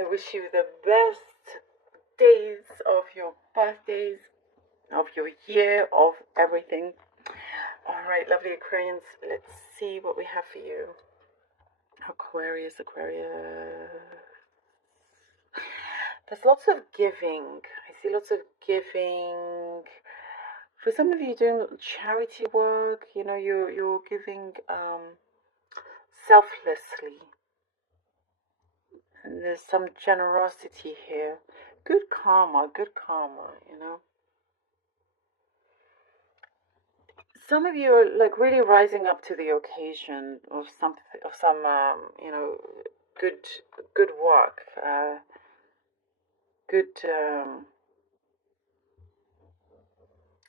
I wish you the best days of your birthdays, of your year, of everything. All right, lovely Aquarians, let's see what we have for you. Aquarius. There's lots of giving. I see lots of giving. For some of you doing charity work, you're giving selflessly. And there's some generosity here. Good karma. Some of you are like really rising up to the occasion of some good work,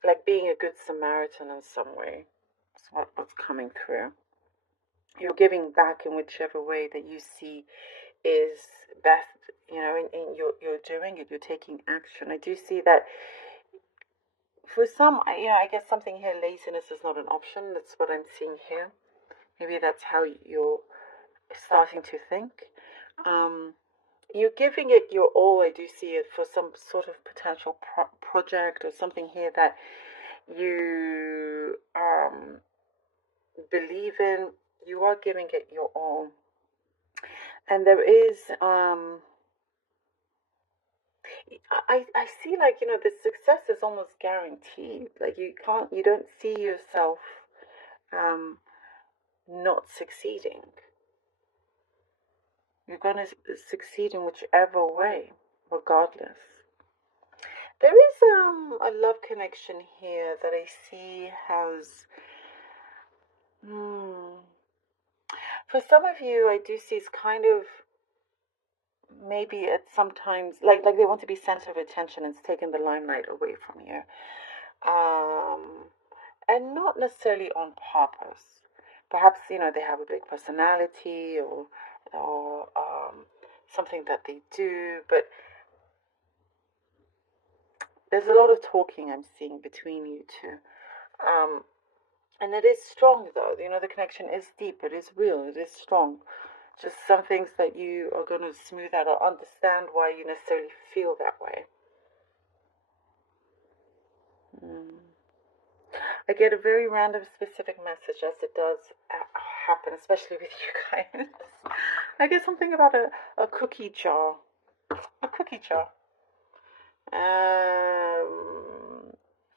like being a good Samaritan in some way. That's what's coming through. You're giving back in whichever way that you see is best, and you're doing it. You're taking action. I do see that. For some, I guess something here, laziness is not an option. That's what I'm seeing here. Maybe that's how you're starting to think. You're giving it your all. I do see it for some sort of potential project or something here that you believe in. You are giving it your all. And there is... I see, like, the success is almost guaranteed. Like, you don't see yourself not succeeding. You're going to succeed in whichever way, regardless. There is a love connection here that I see has... For some of you, I do see it's kind of... Maybe at sometimes, like they want to be center of attention and it's taken the limelight away from you. And not necessarily on purpose. Perhaps, they have a big personality or something that they do, but there's a lot of talking I'm seeing between you two. And it is strong, though. The connection is deep. It is real. It is strong. Just some things that you are going to smooth out or understand why you necessarily feel that way. I get a very random specific message, as it does happen, especially with you guys. I get something about a cookie jar. A cookie jar.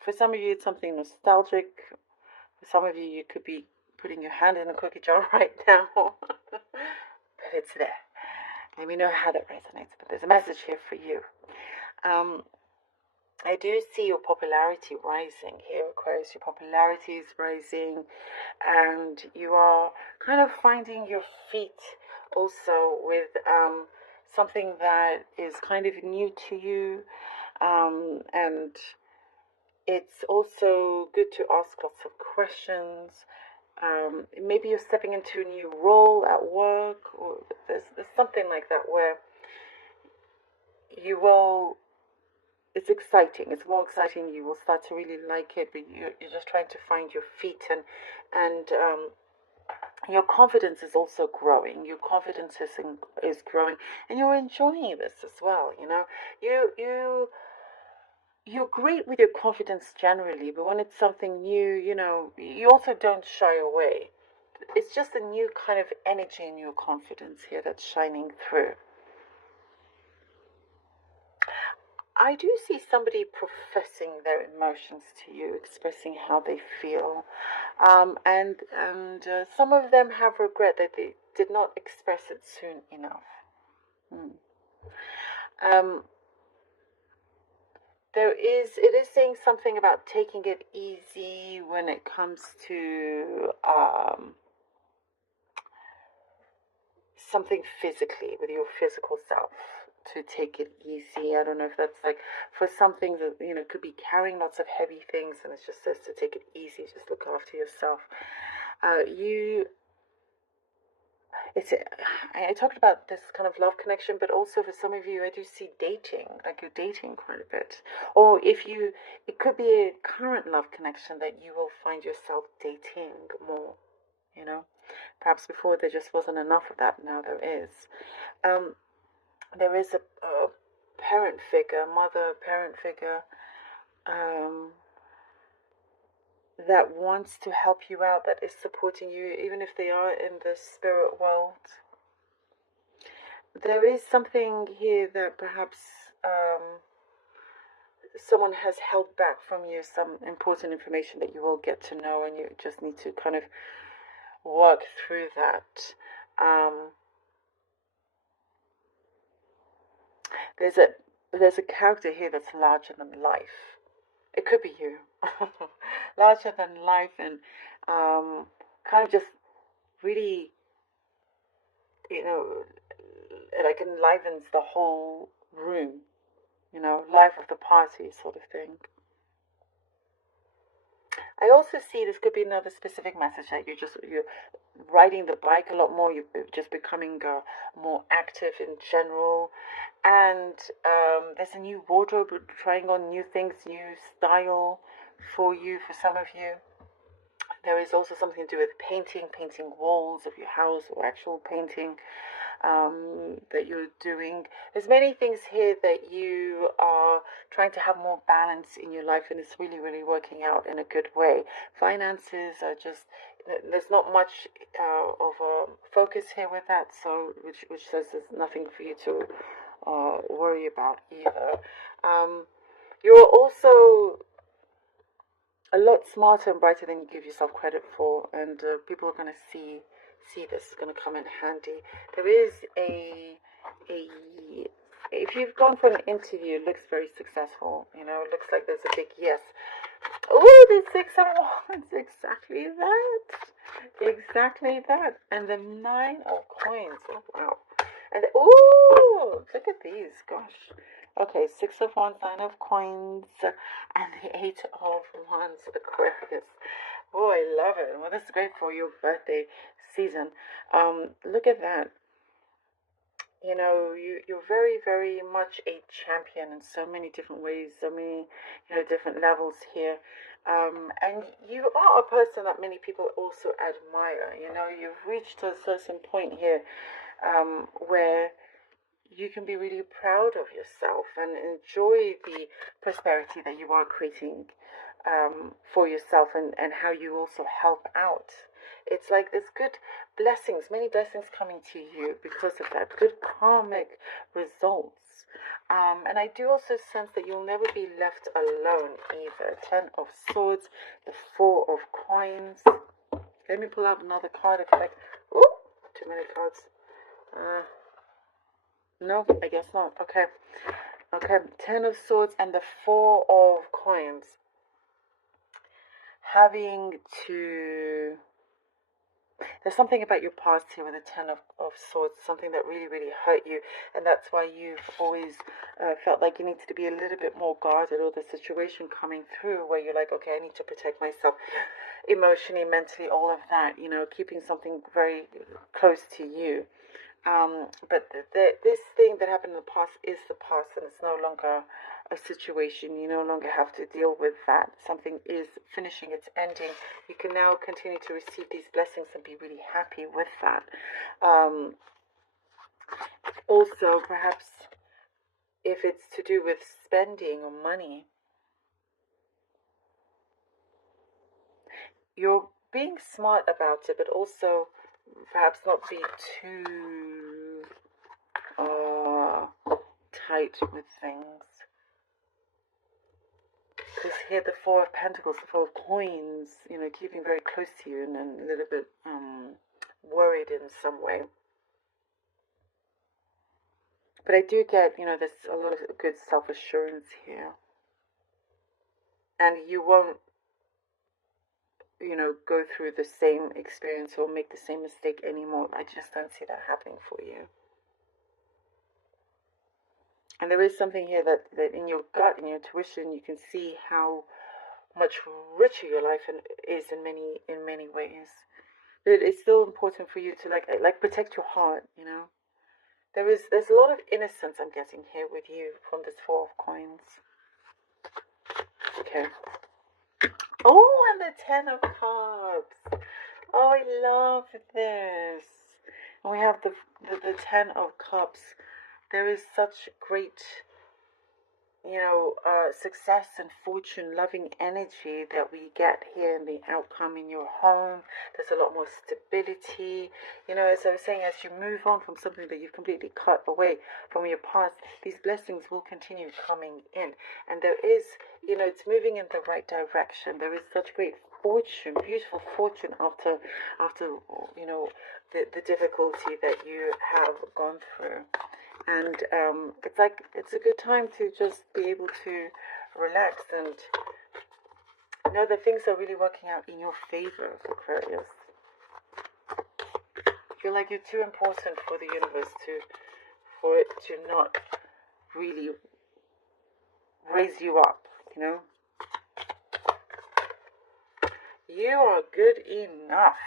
For some of you, it's something nostalgic. For some of you, you could be putting your hand in a cookie jar right now. But it's there. Let me know how that resonates. But there's a message here for you. I do see your popularity rising here, Aquarius. Your popularity is rising, and you are kind of finding your feet also with something that is kind of new to you, and it's also good to ask lots of questions. Maybe you're stepping into a new role at work, or there's something like that where you will... It's exciting. It's more exciting. You will start to really like it, but you're just trying to find your feet, and your confidence is also growing. Your confidence is growing, and you're enjoying this as well. You're great with your confidence generally, but when it's something new, you also don't shy away. It's just a new kind of energy in your confidence here that's shining through. I do see somebody professing their emotions to you, expressing how they feel, and some of them have regret that they did not express it soon enough. It is saying something about taking it easy when it comes to something physically, with your physical self. To take it easy. I don't know if that's like for some things that could be carrying lots of heavy things, and it just says to take it easy, just look after yourself. I talked about this kind of love connection, but also for some of you, I do see dating, like you're dating quite a bit, or it could be a current love connection that you will find yourself dating more. Perhaps before there just wasn't enough of that. Now there is. there is a parent figure, mother, parent figure, that wants to help you out, that is supporting you, even if they are in the spirit world. There is something here that perhaps someone has held back from you, some important information that you will get to know, and you just need to kind of work through that. There's a character here that's larger than life. It could be you. Larger than life, and kind of just really, like enlivens the whole room, life of the party sort of thing. I also see this could be another specific message that you're riding the bike a lot more. You're just becoming more active in general, and there's a new wardrobe, trying on new things, new style for you. For some of you, there is also something to do with painting walls of your house, or actual painting that you're doing. There's many things here that you are trying to have more balance in your life, and it's really, really working out in a good way. Finances are just, there's not much of a focus here with that, so which says there's nothing for you to worry about either. You're also a lot smarter and brighter than you give yourself credit for, and people are going to see this is going to come in handy. There is if you've gone for an interview, it looks very successful. It looks like there's a big yes. Oh, the 6 of Wands, exactly that, and the 9 of Coins. Oh wow, and look at these, gosh. Okay, 6 of Wands, 9 of Coins, and the 8 of Wands, Aquarius. Oh, I love it. Well, this is great for your birthday season. Look at that. You're very, very much a champion in so many different ways, so many, different levels here. And you are a person that many people also admire. You've reached a certain point here where you can be really proud of yourself and enjoy the prosperity that you are creating for yourself, and how you also help out. It's like there's good blessings, many blessings coming to you because of that, good karmic results. And I do also sense that you'll never be left alone either. 10 of Swords, the 4 of Coins. Let me pull out another card if I... Ooh, too many cards. No, I guess not. Okay. 10 of Swords and the 4 of Coins. Having to... There's something about your past here with the 10 of Swords, something that really, really hurt you, and that's why you've always felt like you needed to be a little bit more guarded, or the situation coming through where you're like, okay, I need to protect myself emotionally, mentally, all of that, keeping something very close to you. But this thing that happened in the past is the past, and it's no longer a situation. You no longer have to deal with that. Something is finishing, it's ending. You can now continue to receive these blessings and be really happy with that. Also, perhaps if it's to do with spending or money, you're being smart about it, but also perhaps not be too tight with things. Because here the 4 of Pentacles, the 4 of Coins, keeping very close to you, and a little bit worried in some way. But I do get, there's a lot of good self-assurance here. And you won't, go through the same experience or make the same mistake anymore. I just don't see that happening for you. And there is something here that in your gut, in your intuition, you can see how much richer your life is in many ways. But it's still important for you to like protect your heart. There's a lot of innocence I'm getting here with you from this 4 of Coins. Okay. Oh, and the 10 of Cups. Oh, I love this. And we have the 10 of Cups. there is such great, success and fortune loving energy that we get here in the outcome in your home. There's a lot more stability. As I was saying, as you move on from something that you've completely cut away from your past, these blessings will continue coming in. And there is, it's moving in the right direction. There is such great fortune, beautiful fortune after the difficulty that you have gone through. And it's a good time to just be able to relax and know that things are really working out in your favor, Aquarius. I feel like you're too important for the universe for it to not really raise you up, You are good enough.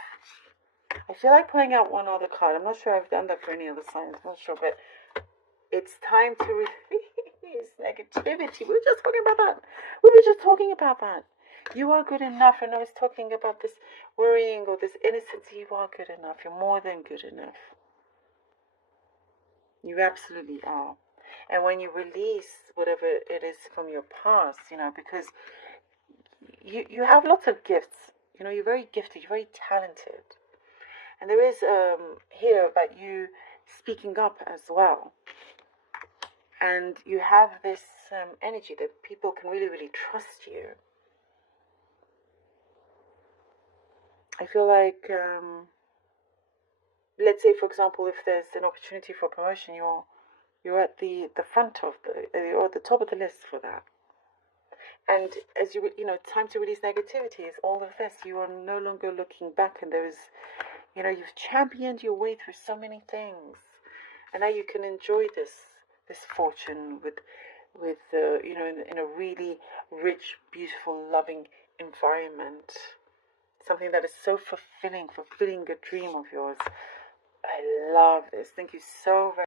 I feel like pulling out one other card. I'm not sure I've done that for any other signs. I'm not sure, but it's time to release negativity. We were just talking about that. You are good enough. And I was talking about this worrying or this innocence. You are good enough. You're more than good enough. You absolutely are. And when you release whatever it is from your past, because you have lots of gifts. You're very gifted. You're very talented. And there is here about you speaking up as well. And you have this energy that people can really, really trust you. I feel like, let's say, for example, if there's an opportunity for promotion, you're at the front of you're at the top of the list for that. And as time to release negativity is all of this. You are no longer looking back, and there is, you've championed your way through so many things, and now you can enjoy this fortune with in a really rich, beautiful, loving environment. Something that is so fulfilling a dream of yours. I love this. Thank you so very